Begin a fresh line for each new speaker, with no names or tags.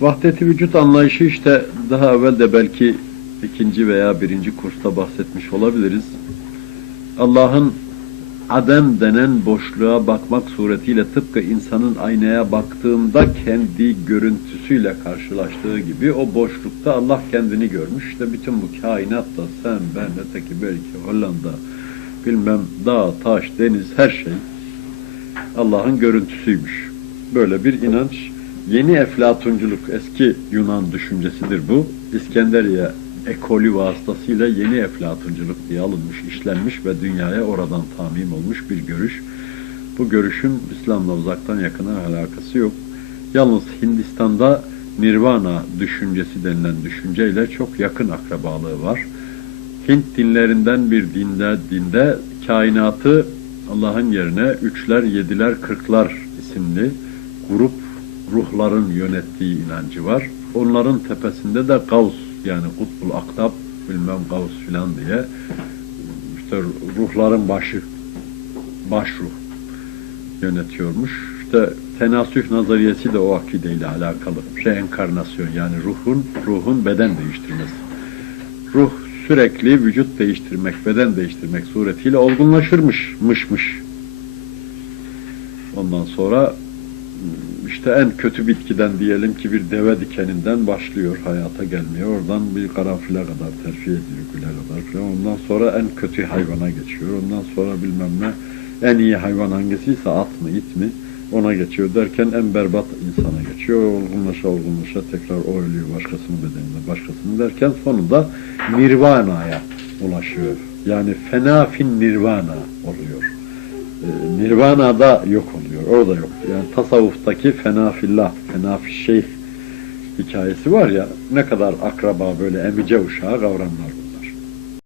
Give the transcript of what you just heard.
Vahdeti vücut anlayışı işte daha evvel de belki ikinci veya birinci kursta bahsetmiş olabiliriz. Allah'ın adem denen boşluğa bakmak suretiyle tıpkı insanın aynaya baktığında kendi görüntüsüyle karşılaştığı gibi o boşlukta Allah kendini görmüş. İşte bütün bu kainatta sen, ben, öteki belki Hollanda, bilmem dağ, taş, deniz her şey Allah'ın görüntüsüymüş. Böyle bir inanç yeni eflatunculuk eski Yunan düşüncesidir bu. İskenderiye ekolü vasıtasıyla yeni eflatunculuk diye alınmış, işlenmiş ve dünyaya oradan tamim olmuş bir görüş. Bu görüşün İslam'la uzaktan yakına alakası yok. Yalnız Hindistan'da Nirvana düşüncesi denilen düşünceyle çok yakın akrabalığı var. Hint dinlerinden bir dinde, dinde kainatı Allah'ın yerine üçler, yediler, kırklar isimli grup ruhların yönettiği inancı var. Onların tepesinde de Gavs yani Kutbul Aktab bilmem Gavs filan diye işte ruhların başı baş ruh yönetiyormuş. İşte tenasüh nazariyesi de o akideyle alakalı. Reenkarnasyon yani ruhun ruhun beden değiştirmesi. Ruh sürekli vücut değiştirmek, beden değiştirmek suretiyle olgunlaşırmış, mışmış. Ondan sonra işte en kötü bitkiden diyelim ki bir deve dikeninden başlıyor hayata gelmeye. Oradan bir karanfile kadar terfi ediyor, güle kadar falan. Ondan sonra en kötü hayvana geçiyor. Ondan sonra bilmem ne en iyi hayvan hangisiyse at mı it mi ona geçiyor derken en berbat insana geçiyor. Olgunlaşa olgunlaşa tekrar o ölüyor başkasının bedeninde başkasını derken sonunda nirvana'ya ulaşıyor. Yani fenafin nirvana oluyor. Ee, Nirvana'da yok oluyor. Orada yok. Yani tasavvuftaki fenafillah, fenafi şeyh hikayesi var ya ne kadar akraba böyle emice uşağı kavramlar.